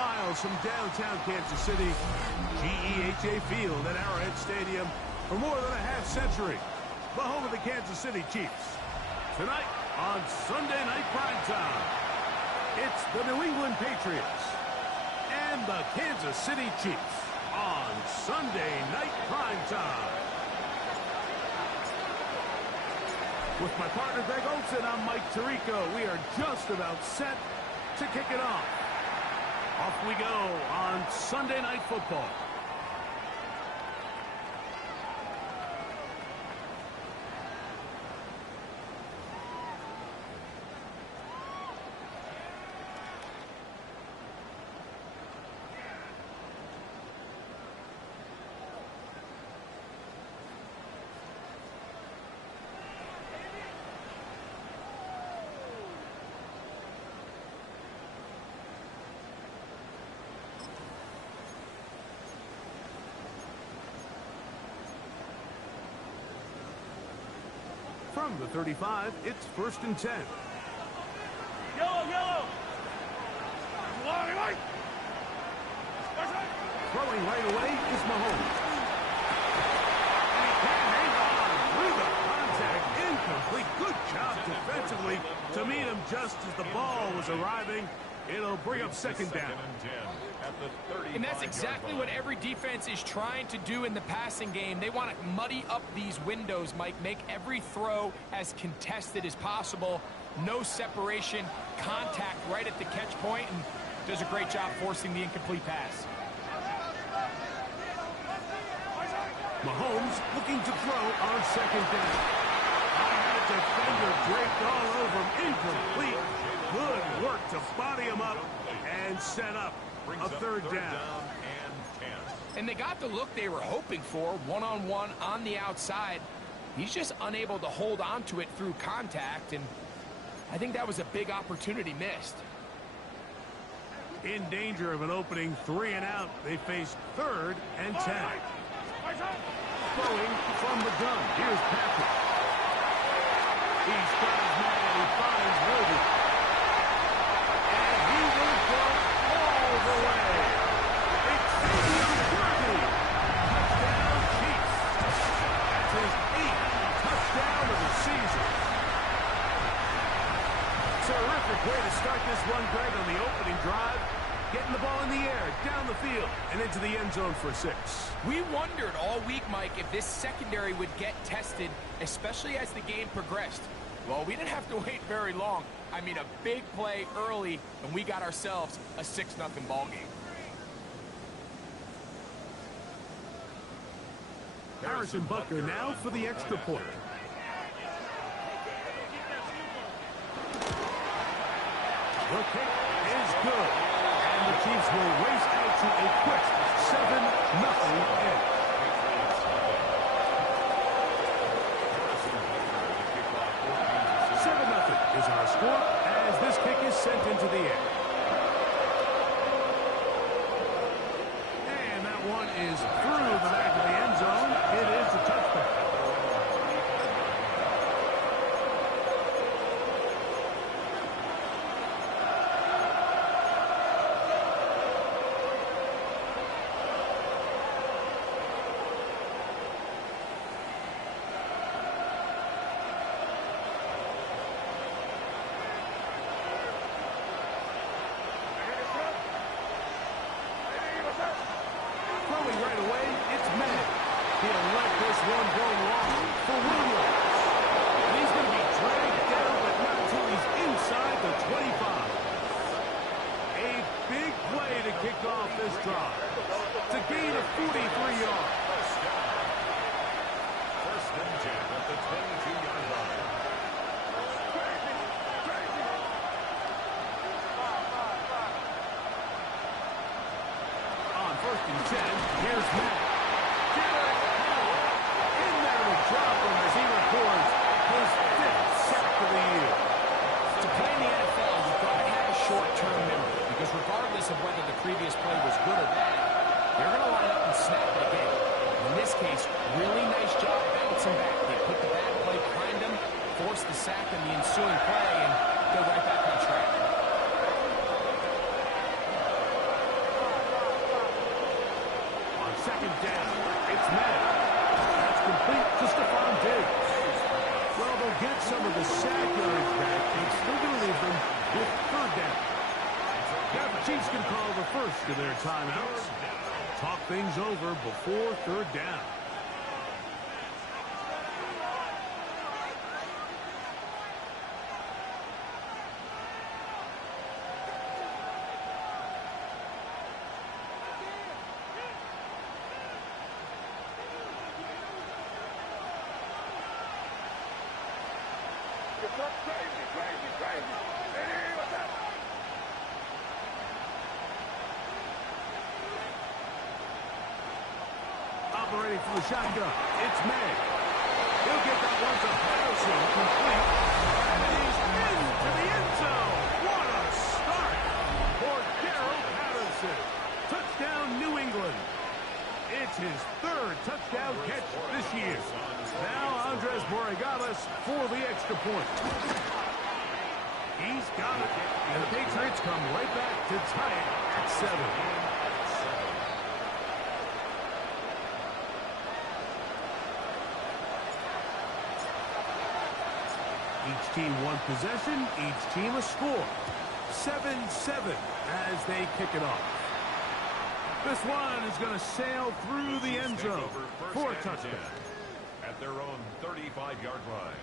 miles from downtown Kansas City, GEHA Field at Arrowhead Stadium for more than a half century. The home of the Kansas City Chiefs. Tonight on Sunday Night Primetime, it's the New England Patriots and the Kansas City Chiefs on Sunday Night Primetime. With my partner Greg Olsen, I'm Mike Tirico. We are just about set to kick it off. Off we go on Sunday Night Football. From the 35, it's 1st and 10. Yellow! Throwing right away is Mahomes. And he can't hang on through the contact. Incomplete. Good job defensively to meet him just as the ball was arriving. It'll bring up 2nd down. And that's exactly what every defense is trying to do in the passing game. They want to muddy up these windows, Mike, make every throw as contested as possible. No separation, contact right at the catch point, and does a great job forcing the incomplete pass. Mahomes looking to throw on 2nd down. I had a defender draped all over him. Incomplete. Good work to body him up and set up a 3rd down. And they got the look they were hoping for, one-on-one on the outside. He's just unable to hold on to it through contact, and I think that was a big opportunity missed. In danger of an opening 3 and out, they face 3rd and 10. Throwing from the gun. Here's Patrick. He's got his man, and he finds Wilby. And he will go all the way. Xavier Worthy. Touchdown, Chiefs. That's his 8th touchdown of the season. Terrific way to start this one, Greg, on the opening drive. Getting the ball in the air, down the field, and into the end zone for 6. We wondered all week, Mike, if this secondary would get tested, especially as the game progressed. Well, we didn't have to wait very long. I mean, a big play early, and we got ourselves a 6-0 ball game. Harrison Butker now for the extra point. The kick is good. And the Chiefs will race out to a quick 7-0 edge. Is our score as this kick is sent into the air. And that one is through the back of the end zone. It is a touchback. Right away, it's May. He'll let this one go long for Williams. And he's going to be dragged down, but not until he's inside the 25. A big play to kick off this drive. To gain of 43 yards. 1st and 10 at the 22-yard line. On 1st and 10, here's Matt. Derek Howell in there to drop him as he records his 5th sack of the year. To play in the NFL, you've got to have a short-term memory, because regardless of whether the previous play was good or bad, they're going to line up and snap it again. In this case, really nice job bouncing back. They put the bad play behind them, force the sack in the ensuing play, and go right back on track. second down. It's May. That's complete to Stephon Diggs. Well, they'll get some of the sack yards back. It's still going to leave them with third down. Now the Chiefs can call the first of their timeouts. Talk things over before third down. Operating from the shotgun, it's May. He'll get that one to Patterson, complete. And he's into the end zone. What a start for Gerald Patterson. Touchdown, New England. It's his third touchdown catch this year. Now Andres Borregales for the extra point. He's got it. And the Patriots come right back to tie it at 7. Each team one possession, each team a score. 7-7 as they kick it off. This one is going to sail through the end zone for a touchdown. At their own 35-yard line.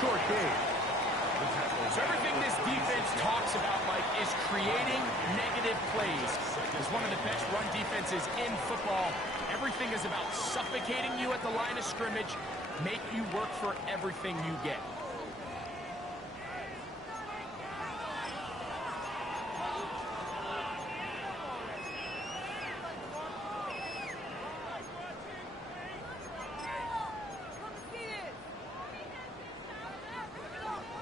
Short game. So everything this defense talks about, Mike, is creating negative plays. It's one of the best run defenses in football. Everything is about suffocating you at the line of scrimmage, make you work for everything you get.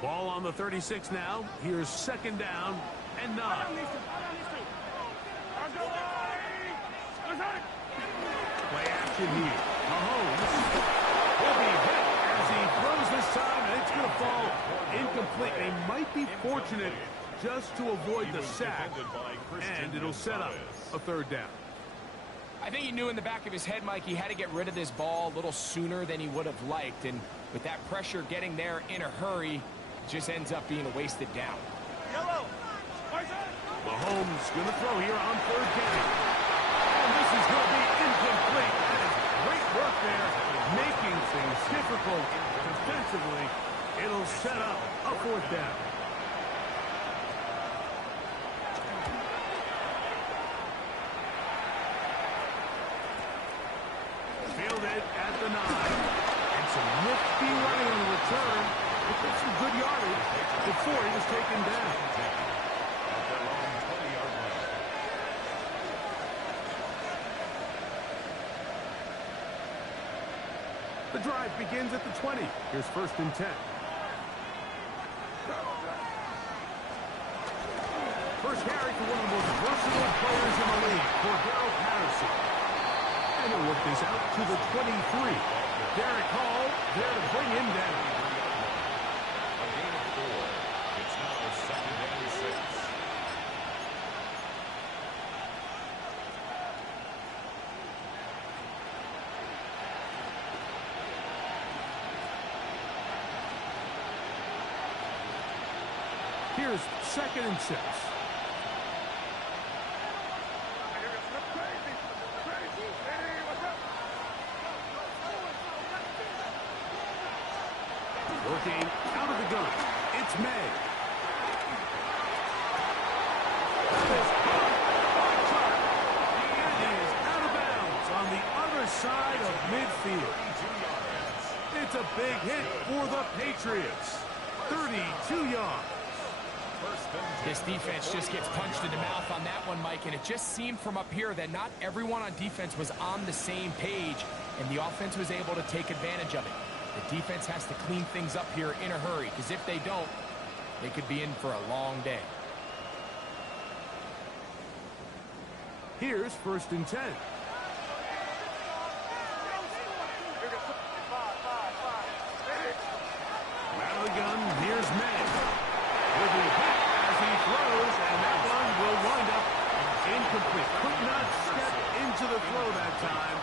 Ball on the 36 now. Here's second down and 9. Play action here. Mahomes will be hit as he throws this time, and it's going to fall incomplete. They might be fortunate just to avoid the sack, and it'll set up a third down. I think he knew in the back of his head, Mike, he had to get rid of this ball a little sooner than he would have liked, and with that pressure getting there in a hurry, just ends up being a wasted down. Mahomes going to throw here on third down. And this is going to be incomplete. That is great work there, making things difficult defensively. It'll set up a fourth down. Fielded at the 9. And some nifty running on the return. He took some good yardage before he was taken down. The drive begins at the 20. Here's first and 10. First carry for one of the most versatile players in the league, Cordarrelle Patterson. And he'll work this out to the 23. Derek Hall there to bring him down. A gain of 4. It's now second and 6. Here's second and 6. Working out of the gun. It's May. That is caught by Chark. And he is out of bounds on the other side of midfield. It's a big hit for the Patriots. 32 yards. This defense just gets punched in the mouth on that one, Mike, and it just seemed from up here that not everyone on defense was on the same page, and the offense was able to take advantage of it. The defense has to clean things up here in a hurry, because if they don't, they could be in for a long day. Here's 1st and 10. Out of the gun, here's May. With the hit as he throws, and that one will wind up incomplete. Could not step into the throw that time.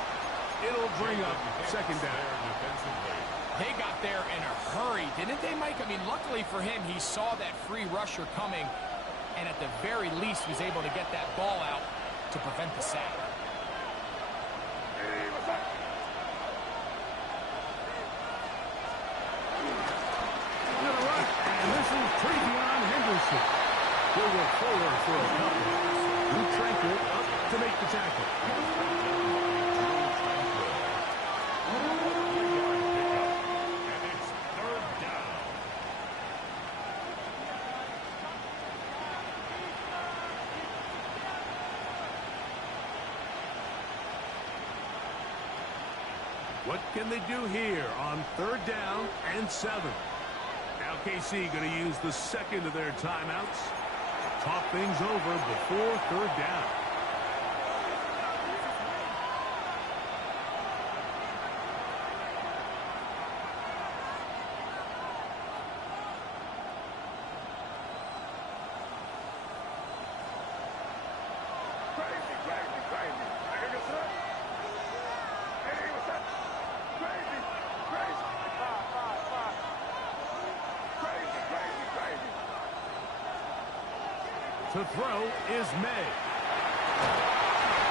It'll bring up 2nd down. They got there in a hurry, didn't they, Mike? I mean, luckily for him, he saw that free rusher coming, and at the very least was able to get that ball out to prevent the sack. And this is Travion Henderson. He'll go forward for a couple. Luke Tranquil up to make the tackle. And it's 3rd down. What can they do here on 3rd down and 7? Now KC going to use the 2nd of their timeouts. Talk things over before 3rd down. To throw is May.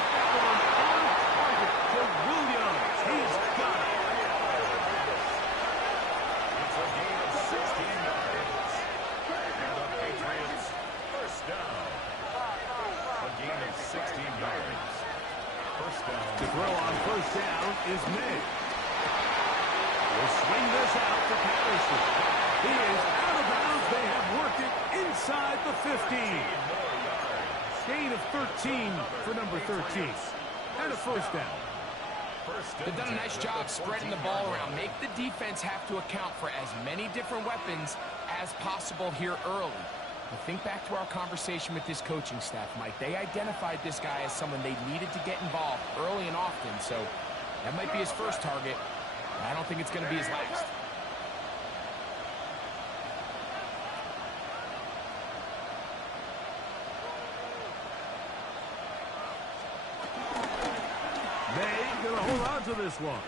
That one on target for Williams. He's got it. It's a gain of 16 yards. And the Patriots 1st down. A gain of 16 yards. 1st down. To throw on 1st down is May. Will swing this out to Patterson. He is out of bounds. They have worked it inside the 15. Gain of 13 for number 13. And a 1st down. They've done a nice job spreading the ball around. Make the defense have to account for as many different weapons as possible here early. But think back to our conversation with this coaching staff, Mike. They identified this guy as someone they needed to get involved early and often. So that might be his first target. I don't think it's going to be his last. Going to hold on to this one.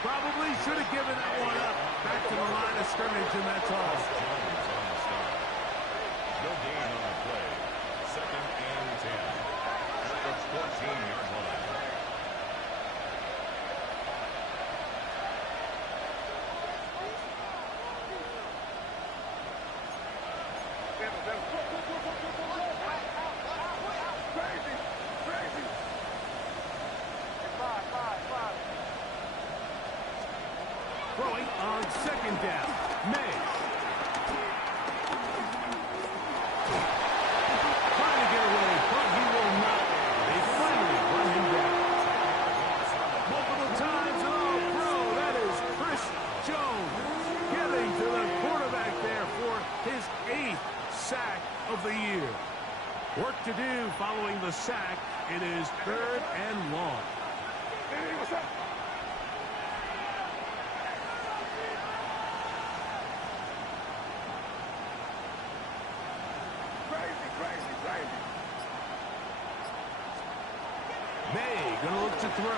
Probably should have given that one up. Back to the line of scrimmage, and that's all. No gain on the play. 2nd and 10. At the 14-yard line. Throwing on 2nd down. May. Trying to get away, but he will not. They finally run him down. Multiple times. Oh, bro, that is Chris Jones getting to the quarterback there for his 8th sack of the year. Work to do following the sack. It is 3rd and long. May going to look to throw. And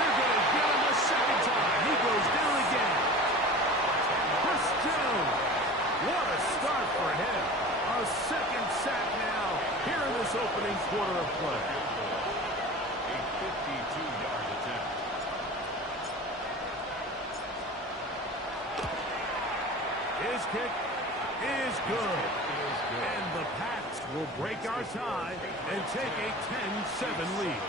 they're going to get him a 2nd time. He goes down again. Chris Jones. What a start for him. A 2nd sack now here in this opening quarter of play. A 52-yard attempt. His kick is good. And the Pats will break our tie and take a 10-7 lead.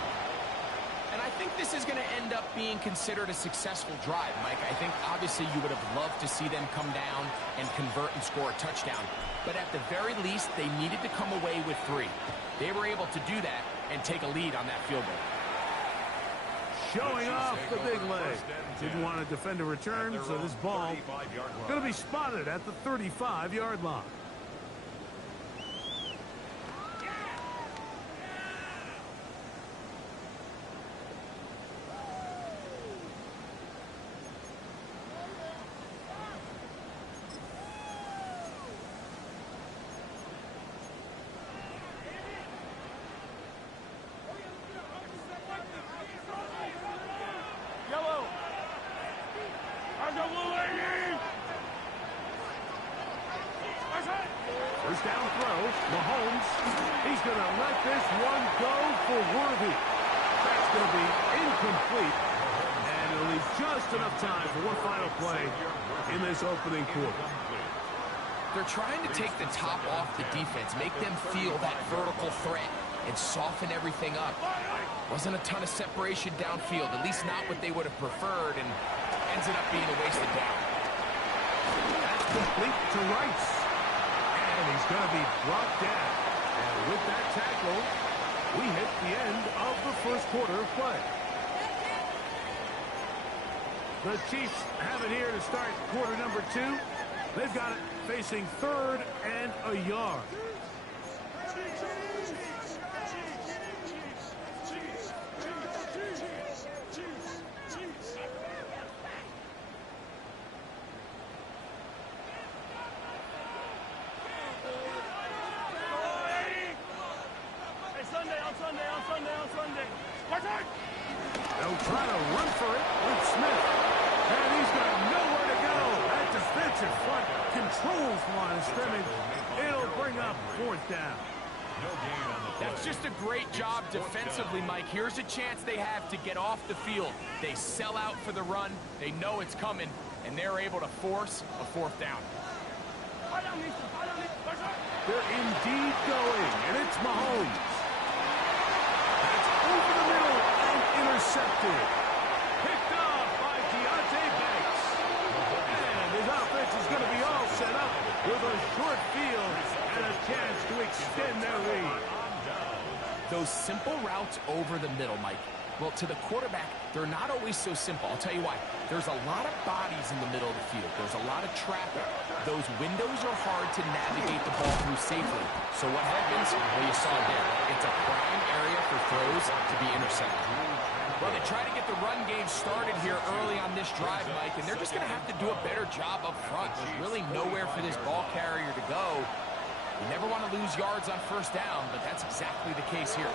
And I think this is going to end up being considered a successful drive, Mike. I think obviously you would have loved to see them come down and convert and score a touchdown. But at the very least, they needed to come away with 3. They were able to do that and take a lead on that field goal. Showing off the big leg. Didn't want to defend a return, so this ball going to be spotted at the 35-yard line. First down throw, Mahomes. He's going to let this one go for Worthy. That's going to be incomplete. And it'll leave just enough time for one final play in this opening quarter. They're trying to take the top off the defense, make them feel that vertical threat, and soften everything up. Wasn't a ton of separation downfield, at least not what they would have preferred, and ends up being a wasted down. That's complete to Rice. And he's going to be brought down. And with that tackle, we hit the end of the first quarter of play. The Chiefs have it here to start quarter number 2. They've got it facing 3rd and a yard. They'll try to run for it with Smith. And he's got nowhere to go. That defensive front controls the line of scrimmage. It'll bring up 4th down. That's just a great job defensively, Mike. Here's a chance they have to get off the field. They sell out for the run. They know it's coming, and they're able to force a 4th down. They're indeed going, and it's Mahomes. That's over the middle and intercepted. Picked off by Deontay Banks. And his offense is going to be all set up with a short field and a chance to extend their lead. Those simple routes over the middle, Mike. Well, to the quarterback, they're not always so simple. I'll tell you why. There's a lot of bodies in the middle of the field. There's a lot of traffic. Those windows are hard to navigate the ball through safely. So what happens? Well, you saw it there. It's a prime area for throws to be intercepted. Well, they try to get the run game started here early on this drive, Mike, and they're just going to have to do a better job up front. There's really nowhere for this ball carrier to go. You never want to lose yards on 1st down, but that's exactly the case here.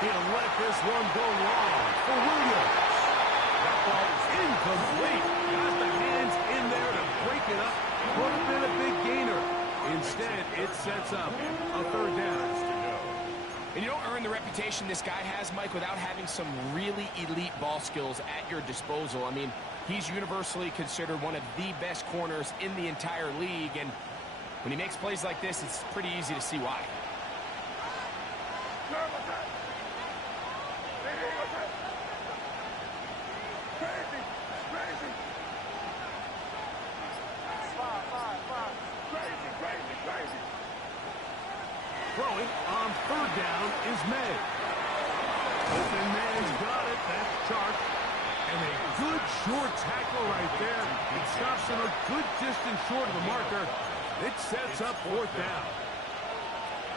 He'll let this one go long for Williams. That ball is incomplete. Got the hands in there to break it up. Could have been a big gainer. Instead, it sets up a 3rd down. And you don't earn the reputation this guy has, Mike, without having some really elite ball skills at your disposal. I mean, he's universally considered one of the best corners in the entire league, and when he makes plays like this, it's pretty easy to see why. Throwing on 3rd down is May. Open man's got it. That's Chark. And a good short tackle right there. It stops him a good distance short of the marker. It sets up 4th down.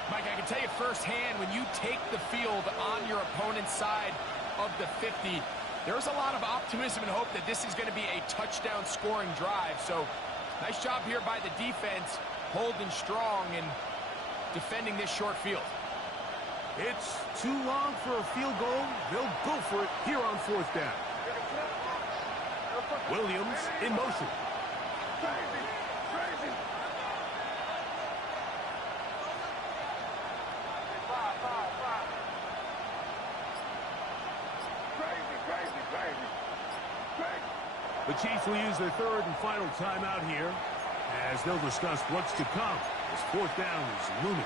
Mike, I can tell you firsthand, when you take the field on your opponent's side of the 50, there's a lot of optimism and hope that this is going to be a touchdown scoring drive. So, nice job here by the defense, holding strong and defending this short field. It's too long for a field goal. They'll go for it here on 4th down. Williams in motion. The Chiefs will use their 3rd and final timeout here as they'll discuss what's to come as 4th down is looming.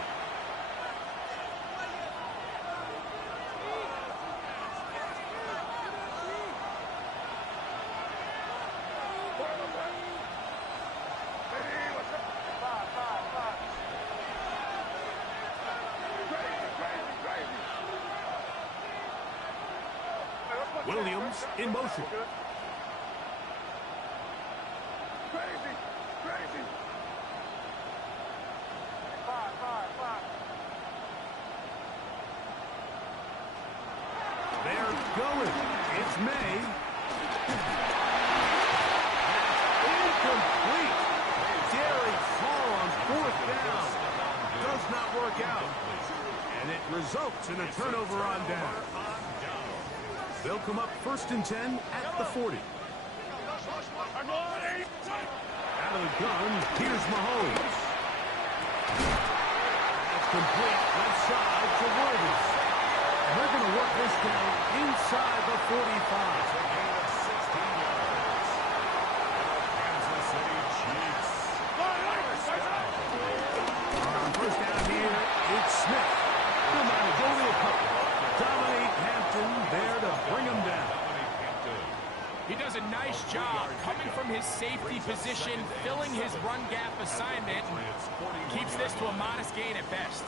Williams in motion. They're going. It's May. Incomplete. Daring Hall on 4th down. Does not work out. And it results in a turnover on down. They'll come up 1st and 10 at the 40. Out of the gun, here's Mahomes. It's complete left side to Worthy. And they're going to work this down inside the 45. Kansas City Chiefs. On 1st down here, it's Smith. Come on, it's only a couple. Dominique Hampton there to bring him down. He does a nice job coming from his safety position, filling his run gap assignment, and keeps this to a modest gain at best.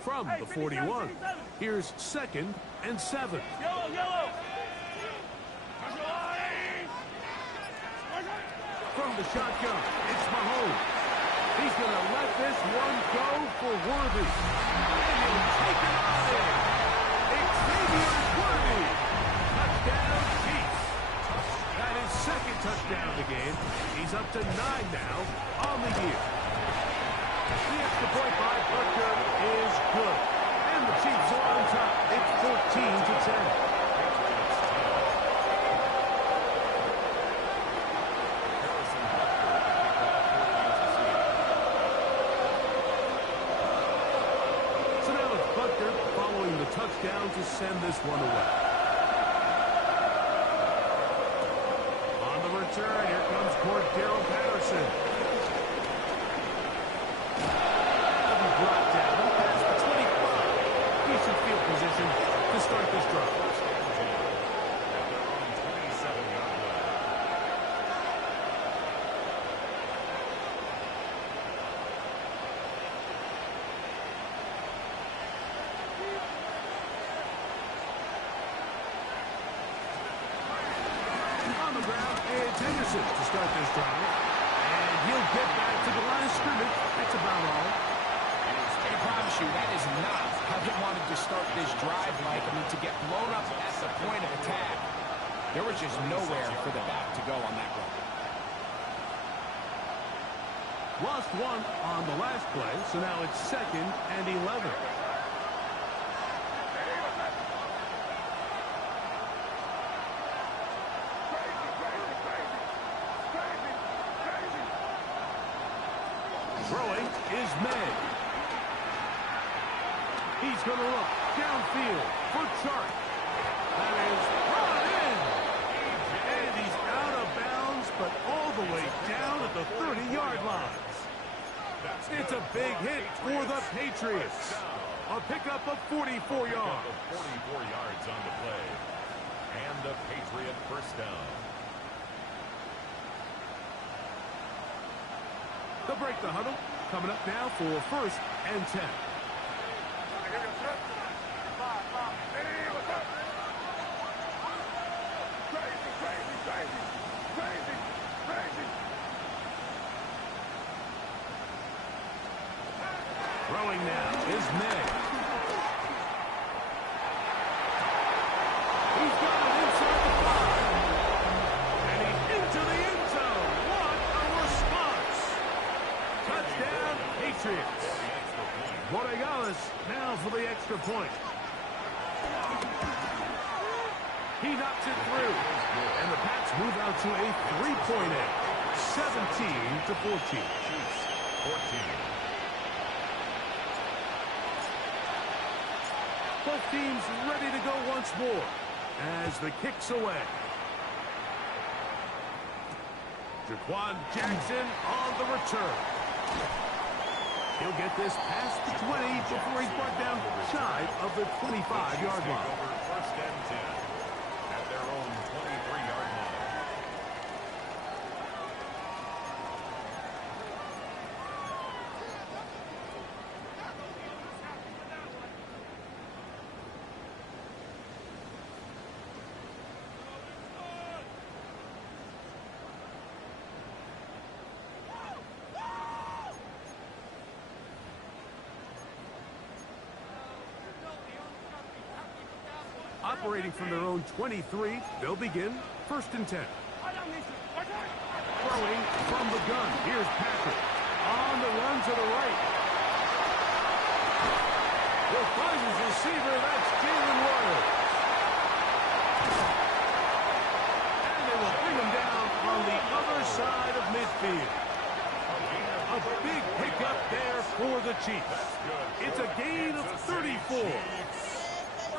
From the 41, here's 2nd and 7. From the shotgun, it's Mahomes. He's going to let this one go for Worthy. And he'll take it out there. Xavier Worthy. Touchdown, Chiefs. That is 2nd touchdown of the game. He's up to 9 now on the year. The extra point by Butker is good. And the Chiefs are on top. It's 14-10. Touchdown to send this one away. On the return, here comes Cordero Patterson. That'll be brought down past the 25. Decent field position to start this drive. Henderson to start this drive. And he'll get back to the line of scrimmage. That's about all. I promise you, that is not how he wanted to start this drive, Mike. I mean, to get blown up at the point of attack, there was just nowhere for the back to go on that run. Lost one on the last play, so now it's 2nd and 11. Throwing is May. He's going to look downfield for Chark. That is brought in. And he's out of bounds, but all the way down at the 30-yard line. It's a big hit for the Patriots. A pickup of 44 yards. 44 yards on the play. And a Patriot first down. They'll break the huddle. Coming up now for 1st and 10. Throwing now is May. He's got it inside the 5. And he's into the end zone. What a response. Touchdown, Patriots. Borregales now for the extra point. He knocks it through. And the Pats move out to a 3-point edge. 17-14. Chiefs 14. Both teams ready to go once more as the kick's away. Jaquan Jackson on the return. He'll get this past the 20 before he's brought down shy of the 25-yard line. First and 10. at their own 23-yard line. Operating from their own 23, they'll begin 1st and 10. Throwing from the gun. Here's Patrick. On the run to the right. Will find his receiver. That's Jalen Royal. And they will bring him down on the other side of midfield. A big pickup there for the Chiefs. It's a gain of 34.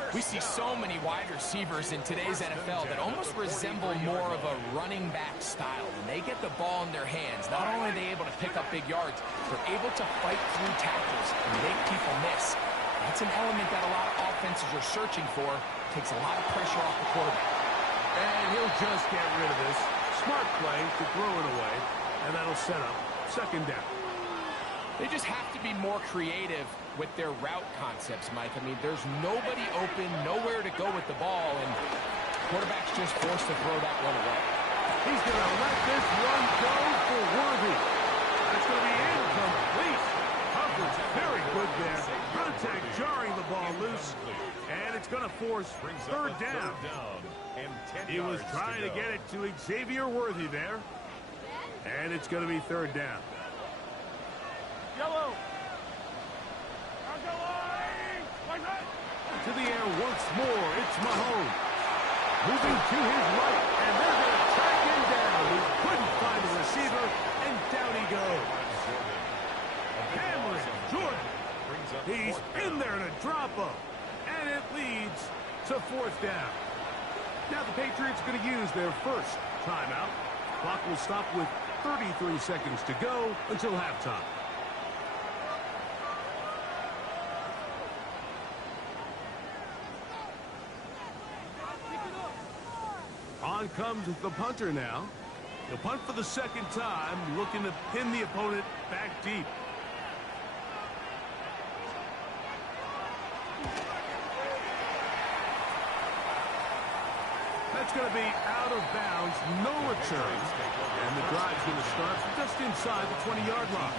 We see so many wide receivers in today's NFL that almost resemble more of a running back style. When they get the ball in their hands, not only are they able to pick up big yards, they're able to fight through tackles and make people miss. That's an element that a lot of offenses are searching for. Takes a lot of pressure off the quarterback. And he'll just get rid of this. Smart play to throw it away, and that'll set up 2nd down. They just have to be more creative with their route concepts, Mike. I mean, there's nobody open, nowhere to go with the ball, and quarterback's just forced to throw that one away. He's going to let this one go for Worthy. That's going to be incomplete. Coverage very good there. Contact jarring the ball loose, and it's going to force 3rd down. He was trying to get it to Xavier Worthy there, and it's going to be 3rd down. Yellow. To the air once more, it's Mahomes. Moving to his right, and they're going to track him down. He couldn't find the receiver, and down he goes. Cameron Jordan. He's in there to drop him, and it leads to 4th down. Now the Patriots are going to use their first timeout. Clock will stop with 33 seconds to go until halftime. On comes the punter now. He'll punt for the 2nd time, looking to pin the opponent back deep. That's going to be out of bounds, no return. And the drive's going to start just inside the 20-yard line.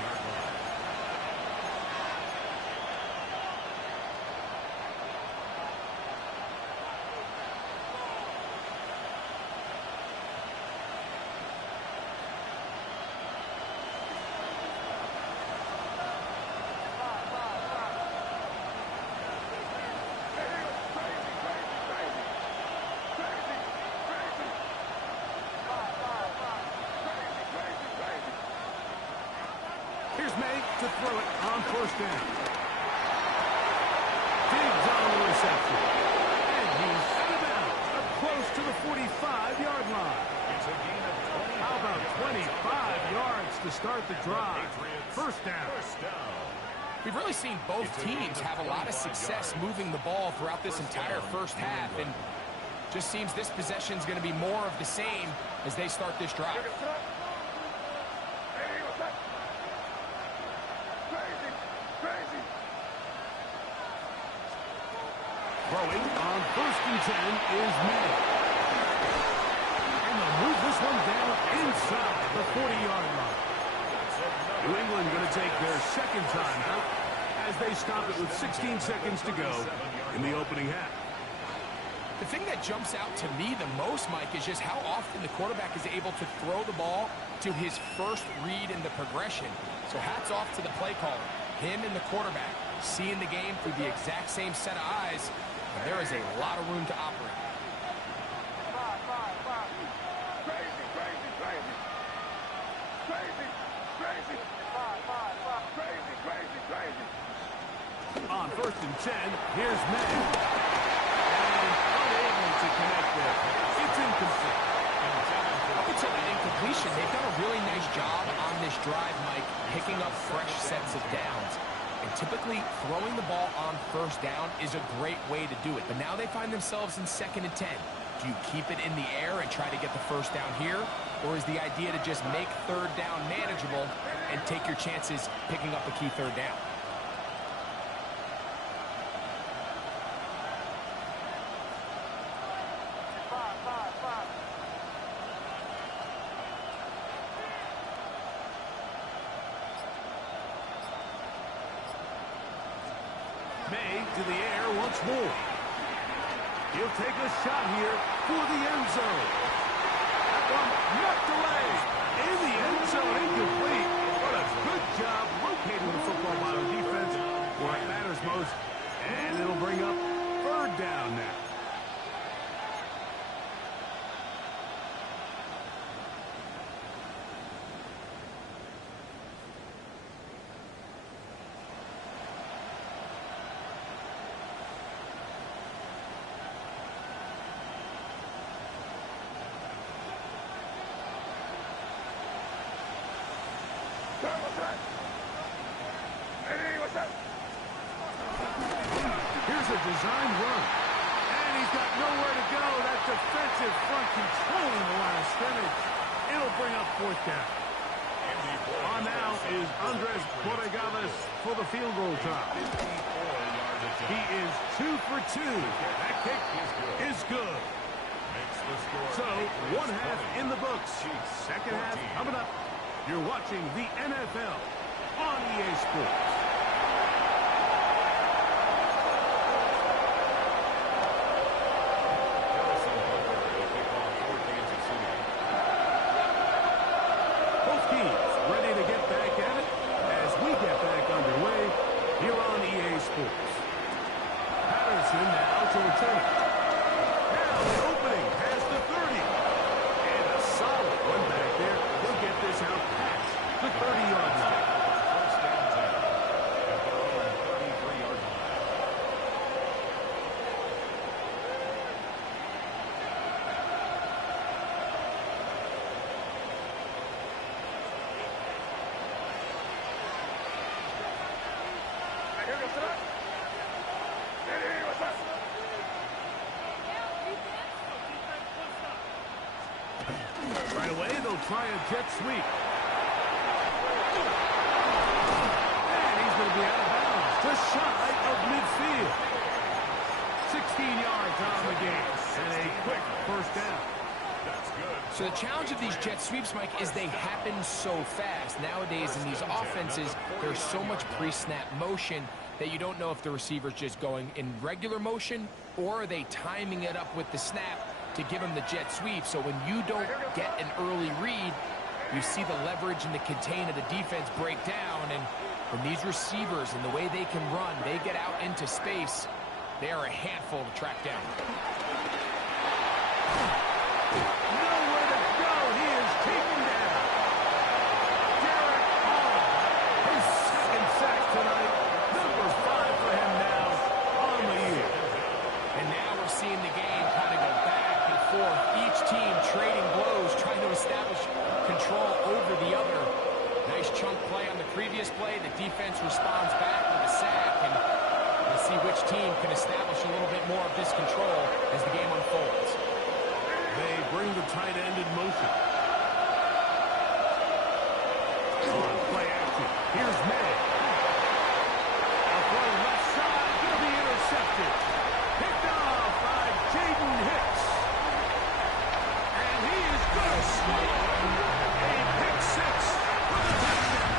Here's May to throw it on 1st down. Diggs on the reception. And he's out of bounds, up close to the 45-yard line. How about 25 yards to start the drive? 1st down. We've really seen both teams have a lot of success moving the ball throughout this entire 1st half, and just seems this possession is going to be more of the same as they start this drive. Throwing on 1st and 10 is May. And they'll move this one down inside the 40-yard line. New England going to take their 2nd timeout as they stop it with 16 seconds to go in the opening half. The thing that jumps out to me the most, Mike, is just how often the quarterback is able to throw the ball to his first read in the progression. So hats off to the play caller. Him and the quarterback seeing the game through the exact same set of eyes. And there is a lot of room to operate. On 1st and 10, here's May. And unable to connect there. It's incomplete. Up until that incompletion, they've done a really nice job on this drive, Mike, picking up fresh sets of downs. And typically, throwing the ball on 1st down is a great way to do it. But now they find themselves in 2nd and 10. Do you keep it in the air and try to get the first down here? Or is the idea to just make third down manageable and take your chances picking up a key third down? May to the air once more. He'll take a shot here for the end zone. That one knocked away. In the end zone, incomplete. What a good job locating the football by the defense where it matters most. And it'll bring up third down now. Here's a design run. And he's got nowhere to go. That defensive front controlling the line of scrimmage. It'll bring up fourth down. On now is Andres Borregales for the field goal try. He is 2 for 2. That kick is good. So, one half in the books. Second half coming up. You're watching the NFL on EA Sports. Both teams ready to get back at it as we get back underway here on EA Sports. Patterson now to return. Now the opening past the 30. And a solid run back there. He'll get this out past the 30-yard line. First down 10 at their own 33-yard line. Right away, they'll try a jet sweep. And he's going to be out of bounds, just shy of midfield. 16 yards on the game, and a quick first down. That's good. So the challenge of these jet sweeps, Mike, is they happen so fast. Nowadays in these offenses, there's so much pre-snap motion that you don't know if the receiver's just going in regular motion or are they timing it up with the snap to give him the jet sweep. So when you don't get an early read, you see the leverage and the contain of the defense break down. And when these receivers and the way they can run, they get out into space, they are a handful to track down. Nowhere to go. He is taken down. Derek Hall, his second sack tonight. Number 5 for him now on the year. And now we're seeing the game kind of go back and forth. Each team trading blows, trying to establish control over the other. Nice chunk play on the previous play. The defense responds back with a sack. And we'll see which team can establish a little bit more of this control as the game unfolds. They bring the tight end in motion. On play action, here's May. Out throw left side, going to be intercepted. Picked off by Jaden Hicks. And he is going to score. A pick 6 for the touchdown.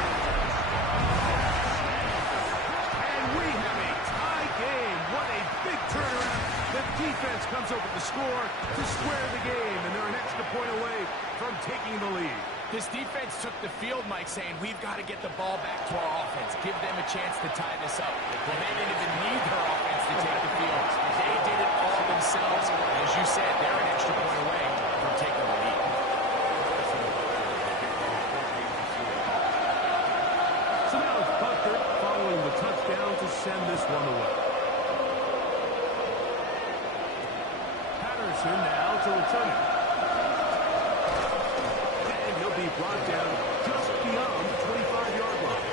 And we have a tie game. What a big turnaround. The defense comes over the score to square the game, and they're an extra point away from taking the lead. This defense took the field, Mike, saying we've got to get the ball back to our offense. Give them a chance to tie this up. Well, they didn't even need their offense to take the field. They did it all themselves. As you said, they're an extra point away from taking the lead. So now it's Butker following the touchdown to send this one away. Patterson now to return it. And he'll be brought down just beyond the 25-yard line.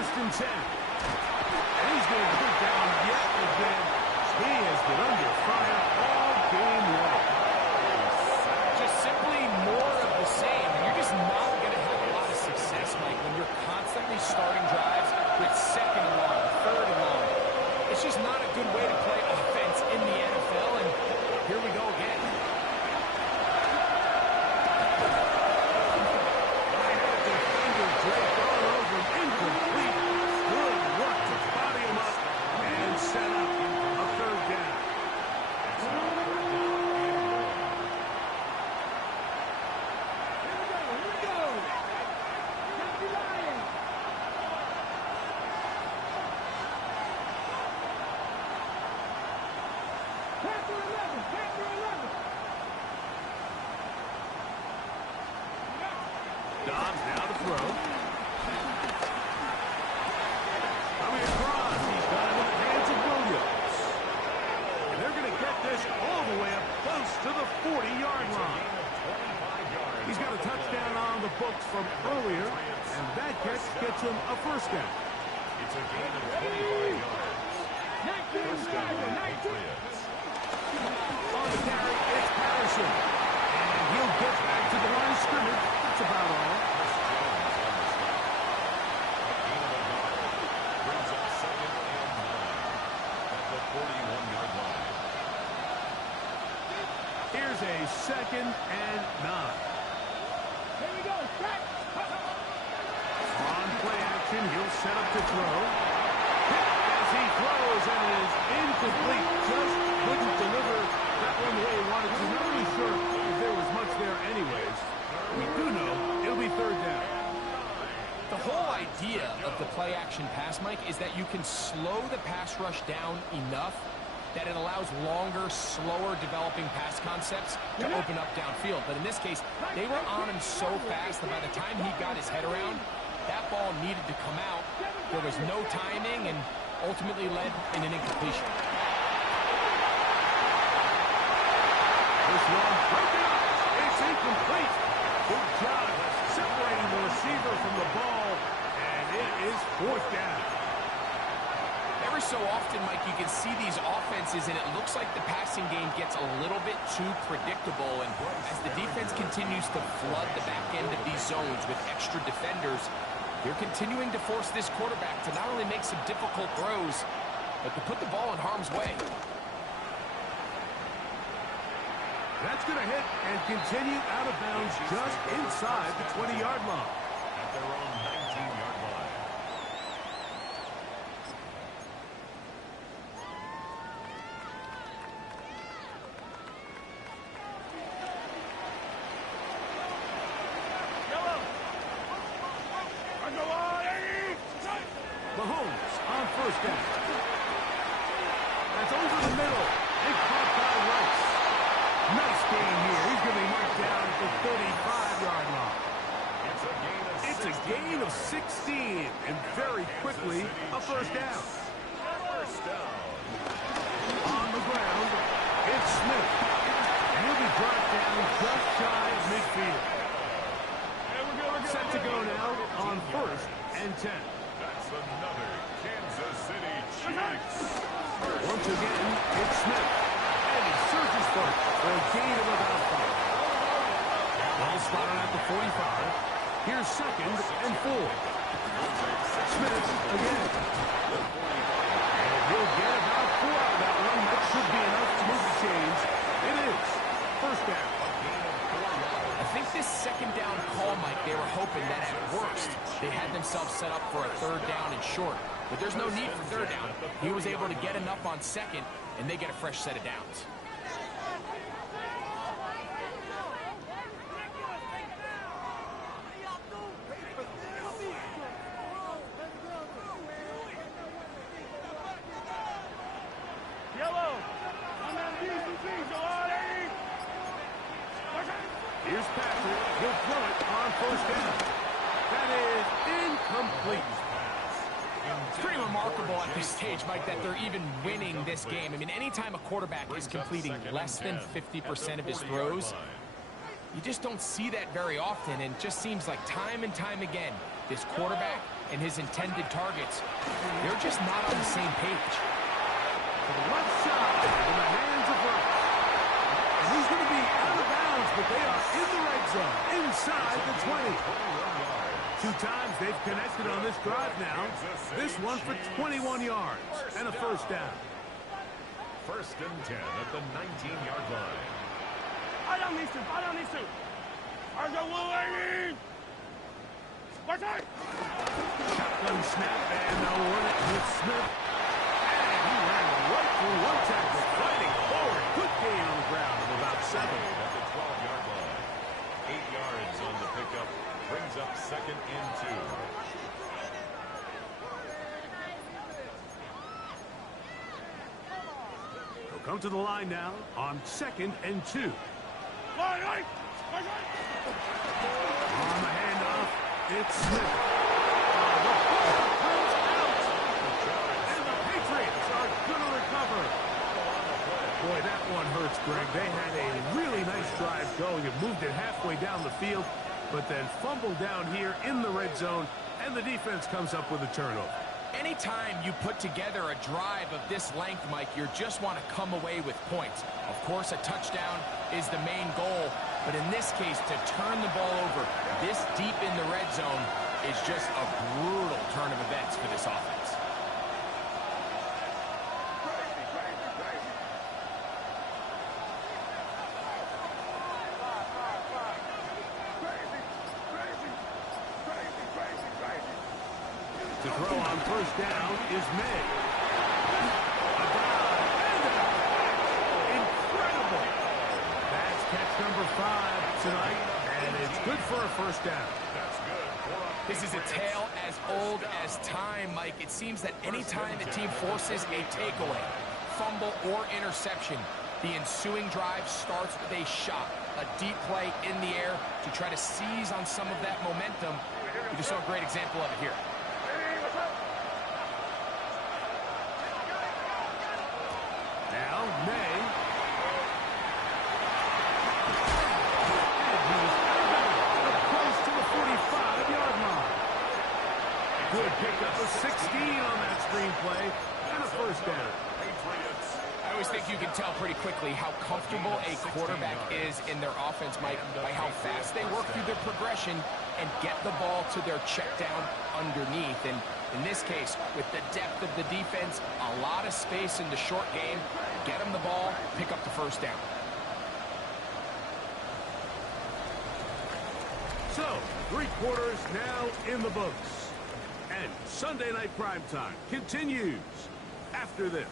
first and 10. And he's going to go down yet again. He has been under fire all game long. Just simply more of the same. You're just not going to have a lot of success, Mike, when you're constantly starting drives with second and long, third and long. It's just not a good way to play offense in the NFL, and here we go again. Defender draped all over him, incomplete. Good work to body him up and set up a third down. Dobbs now to throw. Coming across, he's got it in the hands of Williams. And they're going to get this all the way up close to the 40-yard line. He's got a touchdown on the books from earlier, and that catch gets him a first down. It's a gain of 25 yards. First down, Patriots. On the carry, it's Patterson. And he'll get back to the line of scrimmage. That's about all. Chris Jones on the stop. A gain of a yard. Brings up second and 9 at the 41-yard line. Here's a second and 9. Here we go. On play action, he'll set up to throw. As he throws, and it is incomplete. Just couldn't deliver that one the way he wanted to. Not really sure if there was much there anyways. We do know it'll be third down. The whole idea of the play-action pass, Mike, is that you can slow the pass rush down enough that it allows longer, slower developing pass concepts to open up downfield. But in this case, they were on him so fast that by the time he got his head around, that ball needed to come out. There was no timing and ultimately led in an incompletion. This one, break it up. It's incomplete. Good job separating the receiver from the ball, and it is fourth down. Every so often, Mike, you can see these offenses, and it looks like the passing game gets a little bit too predictable. And as the defense continues to flood the back end of these zones with extra defenders, they're continuing to force this quarterback to not only make some difficult throws, but to put the ball in harm's way. That's going to hit and continue out of bounds just inside the 20-yard line. At their own 19-yard line. Mahomes on first down. That's over the middle. And caught by Rice. Nice gain here. He's going to be marked down at the 35-yard line. It's a gain of 16. And very quickly, a first down. First down. On the ground, it's Smith. And he'll be brought down just shy of midfield. Set to go now on first and 10. That's another Kansas City Chiefs. Once again, it's Smith. And he surges forward for a gain of about 5. Ball spotted at the 45. Here's second and 4. Smith again. And he'll get about 4 out of that one. That should be enough to move the chains. It is. First down. I think this second down call, Mike, they were hoping that at worst they had themselves set up for a third down and short. But there's no need for third down. He was able to get enough on second, and they get a fresh set of downs. Here's Patrick. He'll throw it on first down. That is incomplete. It's pretty remarkable at this stage, Mike, that they're even winning this game. I mean, anytime a quarterback is completing less than 50% of his throws, you just don't see that very often, and it just seems like time and time again, this quarterback and his intended targets, they're just not on the same page. To the left side, in the hands of Rice. And he's going to be out of bounds, but they are in the red zone, inside the 20. 2 times they've connected on this drive now. This one for 21 yards and a first down. First and 10 at the 19-yard line. Shotgun snap, and they'll run it with Smith. And he ran right through one tackle, fighting forward. Good gain on the ground of about 7. At the 12-yard line. 8 yards on the pickup. Brings up second and 2. They'll come to the line now on second and 2. On the handoff, it's Smith. The ball comes out. And the Patriots are going to recover. Boy, that one hurts, Greg. They had a really nice drive going. It moved it halfway down the field, but then fumbled down here in the red zone, and the defense comes up with a turnover. Anytime you put together a drive of this length, Mike, you just want to come away with points. Of course, a touchdown is the main goal, but in this case, to turn the ball over this deep in the red zone is just a brutal turn of events for this offense. To throw on first down is May. A dive and a catch. Incredible. That's catch number 5 tonight, and it's good for a first down. That's good. This is a tale as old as time, Mike. It seems that anytime a team forces a takeaway, fumble, or interception, the ensuing drive starts with a shot, a deep play in the air to try to seize on some of that momentum. We just saw a great example of it here. Now, May. And he's out of close to the 45-yard line. Good pickup of 16 on that screenplay, and a first down. I always think you can tell pretty quickly how comfortable a quarterback is in their offense, Mike, by how fast they work through their progression and get the ball to their check down underneath. And in this case, with the depth of the defense, a lot of space in the short game, get them the ball, pick up the first down. So, 3 quarters now in the books. And Sunday Night Primetime continues after this.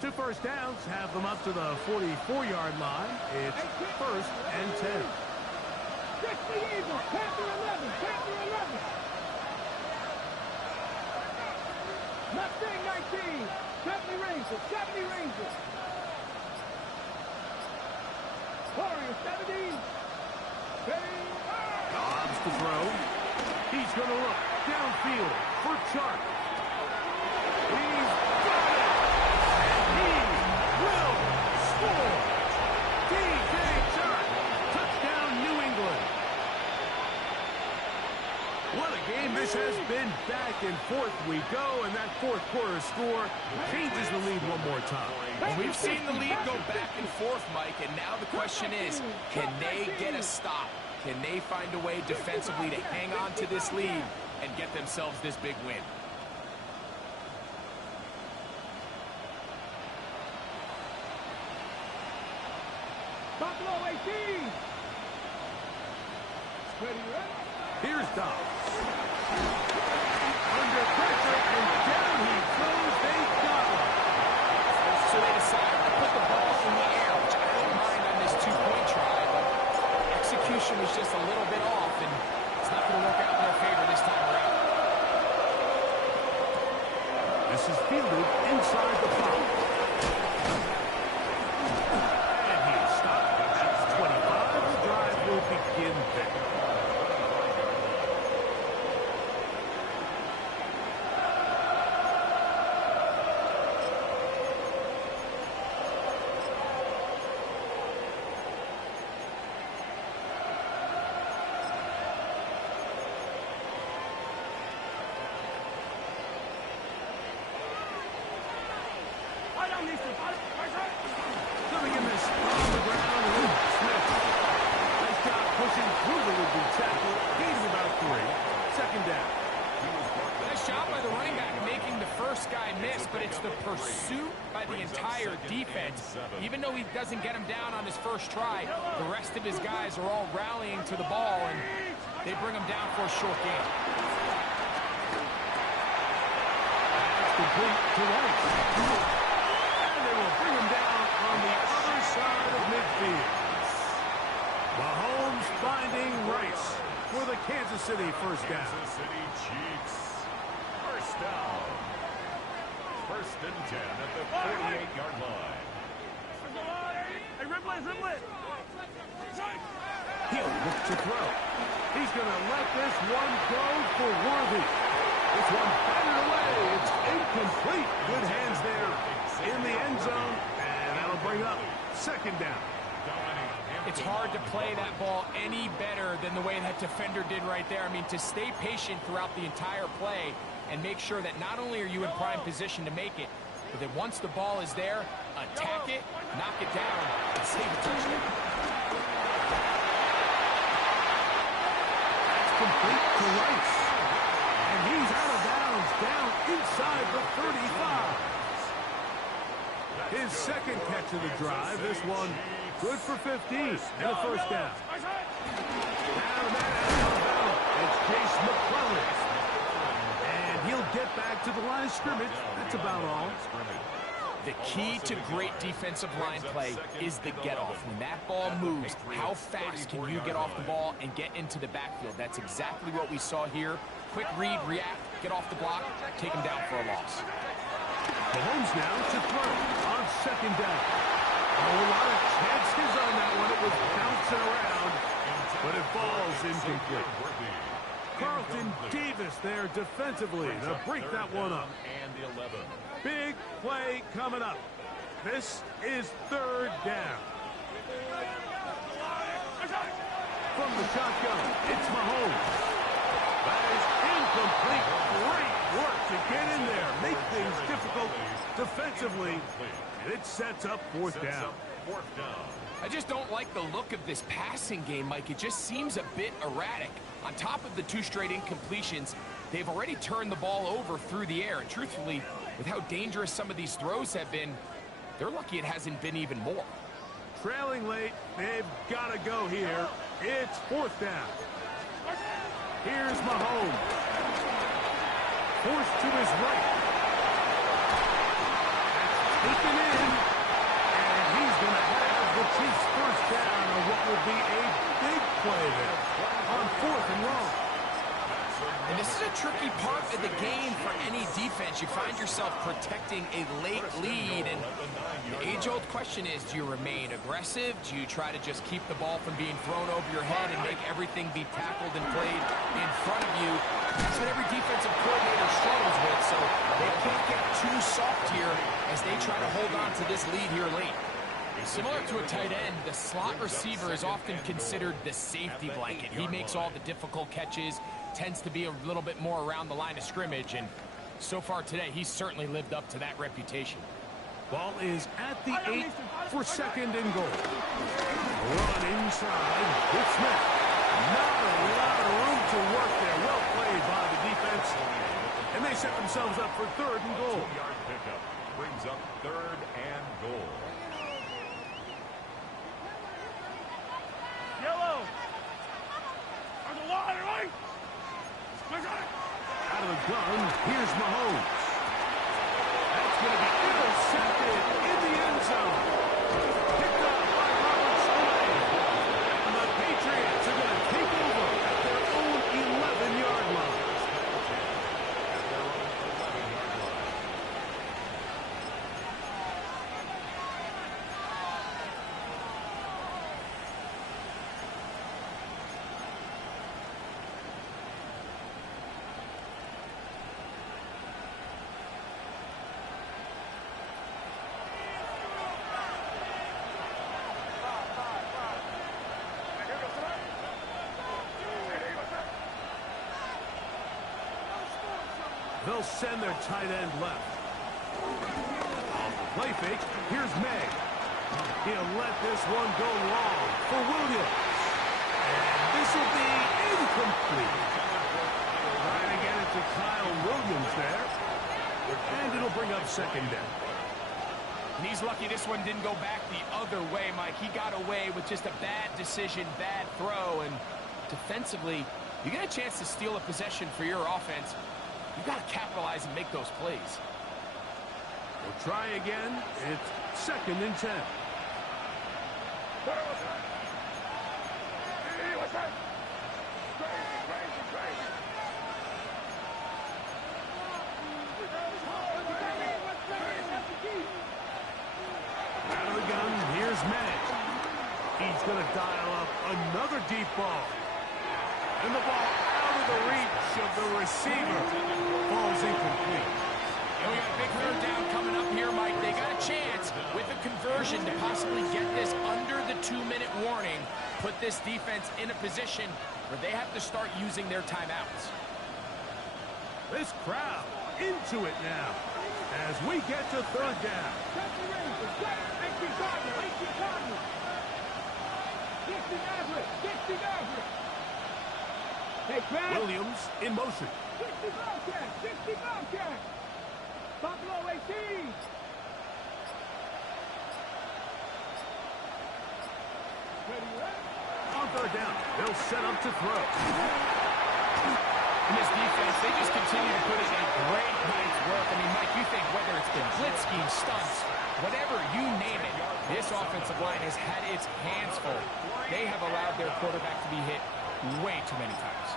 Two first downs have them up to the 44-yard line. It's first and 10. Check the Eagles. Panther 11. Panther 11. Mustang 19. 70 Rangers. 70 Rangers. Warrior 70. Dobbs to throw. He's going to look downfield for Chark. He's got it. And he will score. DJ Chark. Touchdown, New England. What a game this has been. Back and forth we go, and that fourth quarter score changes the lead one more time. Well, we've seen the lead go back and forth, Mike, and now the question is, can they get a stop? Can they find a way defensively to hang on to this lead and get themselves this big win? Buffalo 18. Here's Dobbs. Under pressure, and down he goes. They got him. So they decide to put the ball in the air, which I don't mind on this two-point try, but execution was just a little bit off, and it's not going to work out in their favor this time around. This is fielded inside the pocket. And he's stopped. That's 25. The drive will begin there. Coming in this on the ground, Luke Smith. Nice job pushing through the would-be tackle. Gains about 3. Second down. Nice job by the running back making the first guy miss, but it's the pursuit by the entire defense. Even though he doesn't get him down on his first try, the rest of his guys are all rallying to the ball, and they bring him down for a short gain. That's complete to Rice. They will bring him down on the other side of midfield. Mahomes finding Rice for the Kansas City first down. Kansas City Chiefs. First down. First and 10 at the 48-yard line. Hey, Riblet. He'll look to throw. He's going to let this one go for Worthy. This one batted away. It's incomplete. Good hands there in the end zone, and that'll bring up second down. It's hard to play that ball any better than the way that defender did right there. I mean, to stay patient throughout the entire play and make sure that not only are you in prime position to make it, but that once the ball is there, attack it, knock it down, and save a touchdown. That's complete to Rice. And he's out of bounds, down inside the 35. His second catch of the drive. This one good for 15 and a first down. Now that out of bounds. It's Chase McClellan. And he'll get back to the line of scrimmage. That's about all. The key to great defensive line play is the get-off. When that ball moves, how fast can you get off the ball and get into the backfield? That's exactly what we saw here. Quick read, react, get off the block, take him down for a loss. Mahomes now to throw on second down. A lot of chances on that one. It was bouncing around, but it falls incomplete. Carlton Davis there defensively to break that one up. And the 11. Big play coming up. This is third down. From the shotgun, it's Mahomes. That is incomplete. Great work to get in there, make things difficult defensively, and it sets up fourth down. I just don't like the look of this passing game, Mike. It just seems a bit erratic. On top of the 2 straight incompletions, they've already turned the ball over through the air. And truthfully, with how dangerous some of these throws have been, they're lucky it hasn't been even more. Trailing late, they've got to go here. It's fourth down. Here's Mahomes. Forced to his right. That's taken in. And he's going to have the Chiefs first down on what will be a big play there on fourth and long. And this is a tricky part of the game for any defense. You find yourself protecting a late lead, and the age-old question is, do you remain aggressive? Do you try to just keep the ball from being thrown over your head and make everything be tackled and played in front of you? That's what every defensive coordinator struggles with, so they can't get too soft here as they try to hold on to this lead here late. Similar to a tight end, the slot receiver is often considered the safety blanket. He makes all the difficult catches, tends to be a little bit more around the line of scrimmage, and so far today, he's certainly lived up to that reputation. Ball is at the 8 for second and goal. Run inside with Smith. Not a lot of room to work there. Well played by the defense. And they set themselves up for third and goal. 2-yard pickup brings up third and goal. Yellow. On the line, right? Out of the gun, here's Mahomes. That's going to be intercepted in the end zone. Picked up by Robert Saleh. And the Patriots are going to take over at their own 11-yard line. They'll send their tight end left. Off the play fake, here's May. He'll let this one go long for Williams. And this will be incomplete. Trying to get it to Kyle Williams there. And it'll bring up second down. And he's lucky this one didn't go back the other way, Mike. He got away with just a bad decision, bad throw, and defensively, you get a chance to steal a possession for your offense. You got to capitalize and make those plays. We'll try again. It's second and 10. Out of the gun, here's May. He's going to dial up another deep ball. And the ball out of the reach of the receiver. Ball's incomplete. And we got a big third down coming up here, Mike. They got a chance with a conversion to possibly get this under the 2-minute warning, put this defense in a position where they have to start using their timeouts. This crowd into it now as we get to third down. Williams in motion. 60 Bobcats! 60 Bobcats! Buffalo 18! On third down, they'll set up to throw. In this defense, they just continue to put in a great night's work. I mean, Mike, you think whether it's been blitz scheme, stunts, whatever you name it, this offensive line has had its hands full. They have allowed their quarterback to be hit way too many times.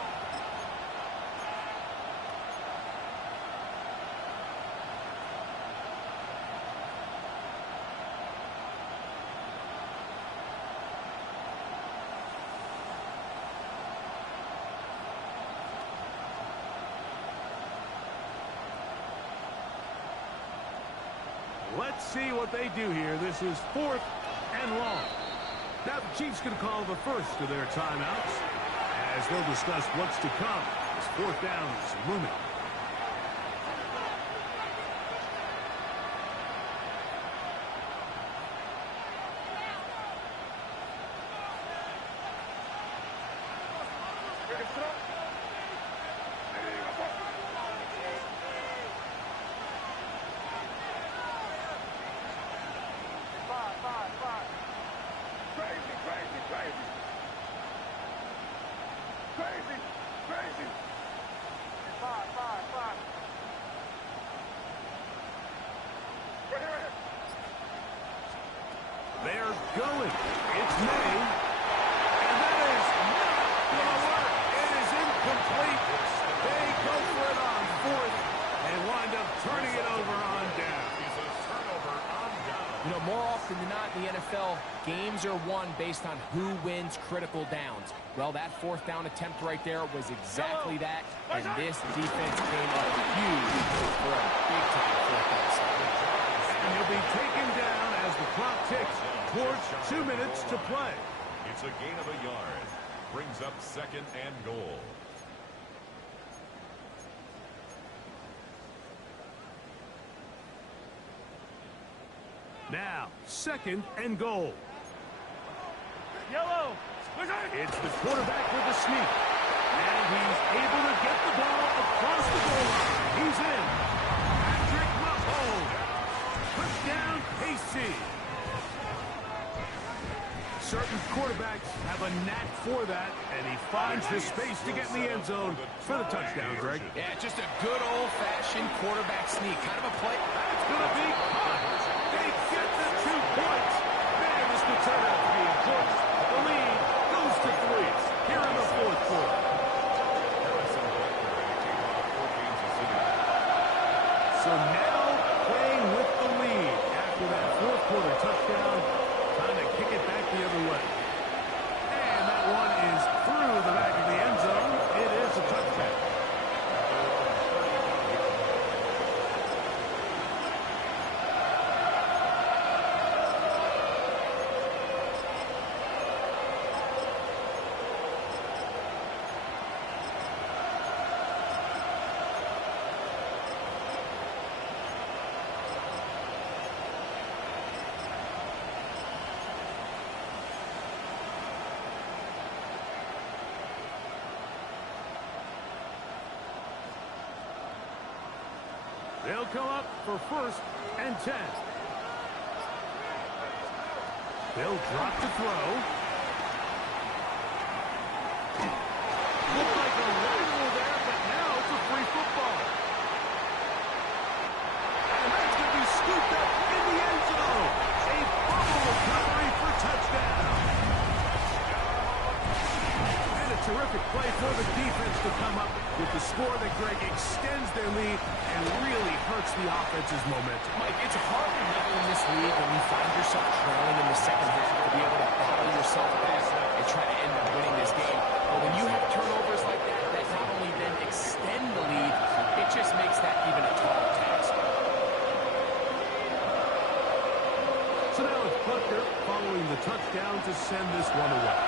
Let's see what they do here. This is fourth and long. Now the Chiefs going to call the first of their timeouts as they'll discuss what's to come as fourth down is looming. They're going. It's May. And that is not going to work. It is incomplete. They go for it on fourth and wind up turning it over on down. It's a turnover on down. You know, more often than not in the NFL, games are won based on who wins critical downs. Well, that fourth down attempt right there was exactly that, and this defense came up huge for a big-time fourth down. And he'll be taken down as the clock ticks towards 2 minutes to play. It's a gain of a yard. Brings up second and goal. Now, second and goal. Yellow! It's the quarterback with the sneak. And he's able to get the ball across the goal line. He's in. Patrick Mahomes. Touchdown, KC. Certain quarterbacks have a knack for that, and he finds the space to get in the end zone for the touchdown, Greg. Yeah, just a good old-fashioned quarterback sneak. Kind of a play. That's going to be caught. They get the 2 points. Man, this could turn out to be important. The lead goes to 3 here in the fourth quarter. So now playing with the lead after that fourth quarter touchdown. Time to kick it back the other way. And that one is through the back of the end zone. It is a touchdown. They'll come up for 1st and 10. They'll drop to throw. Looked like a rifle there, but now it's a free football. And that's going to be scooped up in the end zone. A bubble recovery for touchdown. And a terrific play for the defense to come up with the score that, Greg, extends their lead and really hurts the offense's momentum. Mike, it's hard to level in this league when you find yourself trailing in the second half to be able to battle yourself back and try to end up winning this game. But when you have turnovers like that, that not only then extend the lead, it just makes that even a taller task. So now it's Butker following the touchdown to send this one away.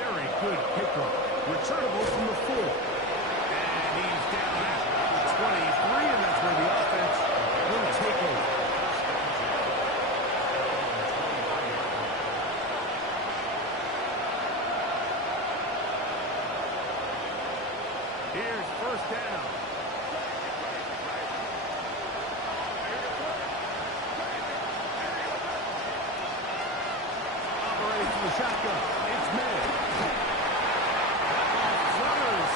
Very good kickoff. Returnable from the 4. And he's down at the 23, and that's where the offense will take over. Here's 1st down. Operates the shotgun. It's May.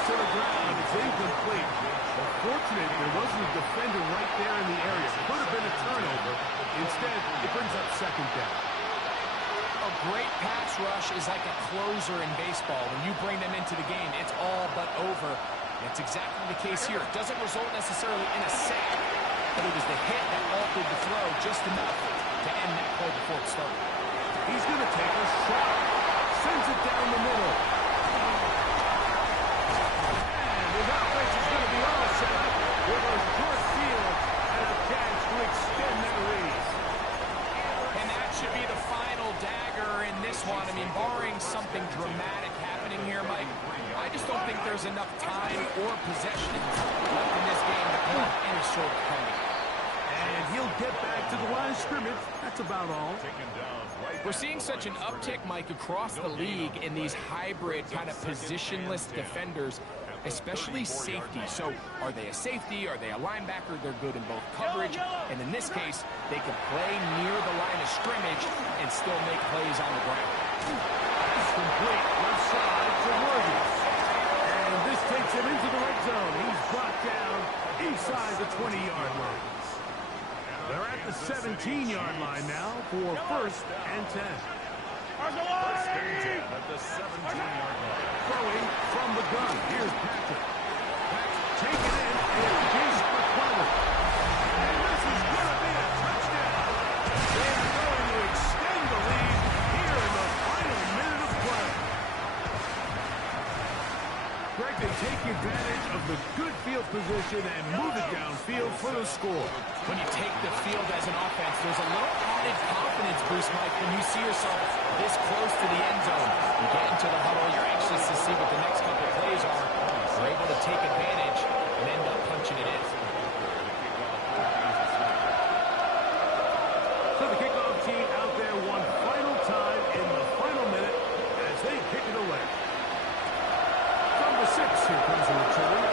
To the ground. It's incomplete. Fortunate there wasn't a defender right there in the area. It could have been a turnover. Instead, it brings up 2nd down. A great pass rush is like a closer in baseball. When you bring them into the game, it's all but over. That's exactly the case here. It doesn't result necessarily in a sack, but it was the hit that altered the throw just enough to end that play before it started. He's going to take a shot. Sends it down the middle. His offense is going to be all set up with a short field and a chance to extend that lead. And that should be the final dagger in this one. I mean, barring something dramatic happening here, Mike, I just don't think there's enough time or possession left in this game to pull off any sort of comeback. And he'll get back to the line of scrimmage. That's about all. We're seeing such an uptick, Mike, across the league in these hybrid kind of positionless defenders, especially safety. So are they a safety? Are they a linebacker? They're good in both coverage. And in this case, they can play near the line of scrimmage and still make plays on the ground. It's complete left side to Worthy. And this takes him into the red zone. He's brought down inside the 20-yard line. They're at the 17-yard line now for 1st and 10. First and 10 at the 17-yard line. Throwing from the gun. Here's Patrick. Patrick taken in, and Jason McClellan. And this is going to be a touchdown. They are going to extend the lead here in the final minute of play. Greg, they take advantage of the good field position and move it downfield for the score. When you take the field as an offense, there's a little added confidence boost, Mike, when you see yourself this close to the end zone. You get into the huddle, you're anxious to see what the next couple of plays are. You're able to take advantage and end up punching it in. So the kickoff team out there one final time in the final minute as they kick it away. From the 6, here comes a return.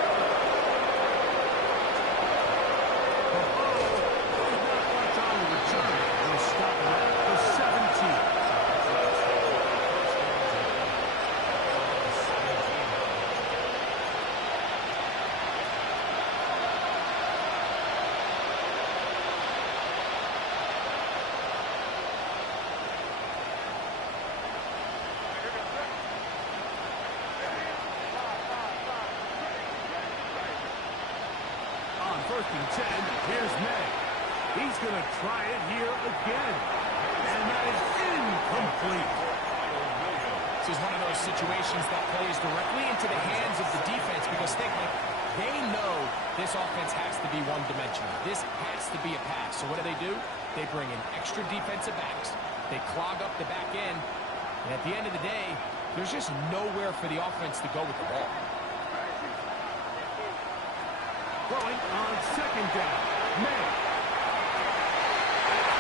First and 10, here's May. He's going to try it here again. And that is incomplete. This is one of those situations that plays directly into the hands of the defense because they know this offense has to be one-dimensional. This has to be a pass. So what do? They bring in extra defensive backs. They clog up the back end. And at the end of the day, there's just nowhere for the offense to go with the ball. Throwing on 2nd down. May.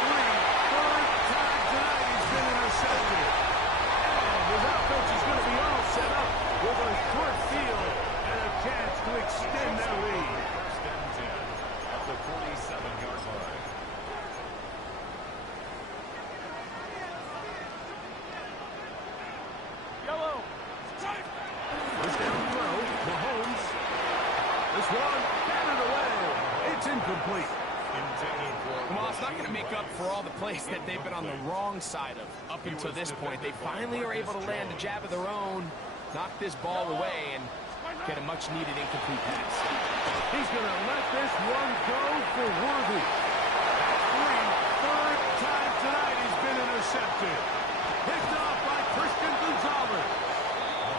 Third time tonight he's been intercepted. And his offense is going to be all set up with a short field and a chance to extend This one, batted away. It's incomplete. Well, it's not going to make up for all the plays that they've been on the wrong side of up until this point. They finally are able to land a jab of their own, knock this ball away, and get a much-needed incomplete pass. He's going to let this one go for Worthy. Third time tonight he's been intercepted. Picked off by Christian Gonzalez.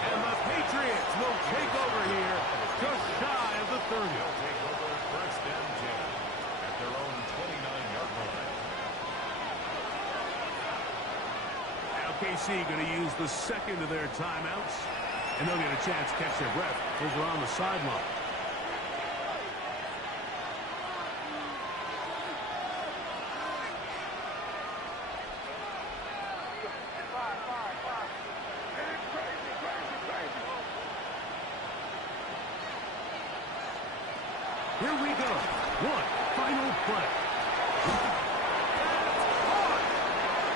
And the Patriots will take over here just shy of the 30. Take over first and 10 at their own 29-yard line. Now KC going to use the second of their timeouts. And they'll get a chance to catch their breath over on the sideline. Here we go. One final play.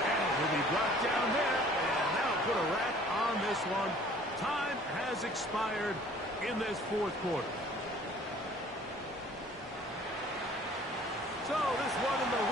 And he'll be brought down there. And that'll put a wrap on this one. Time has expired in this fourth quarter. So this one in the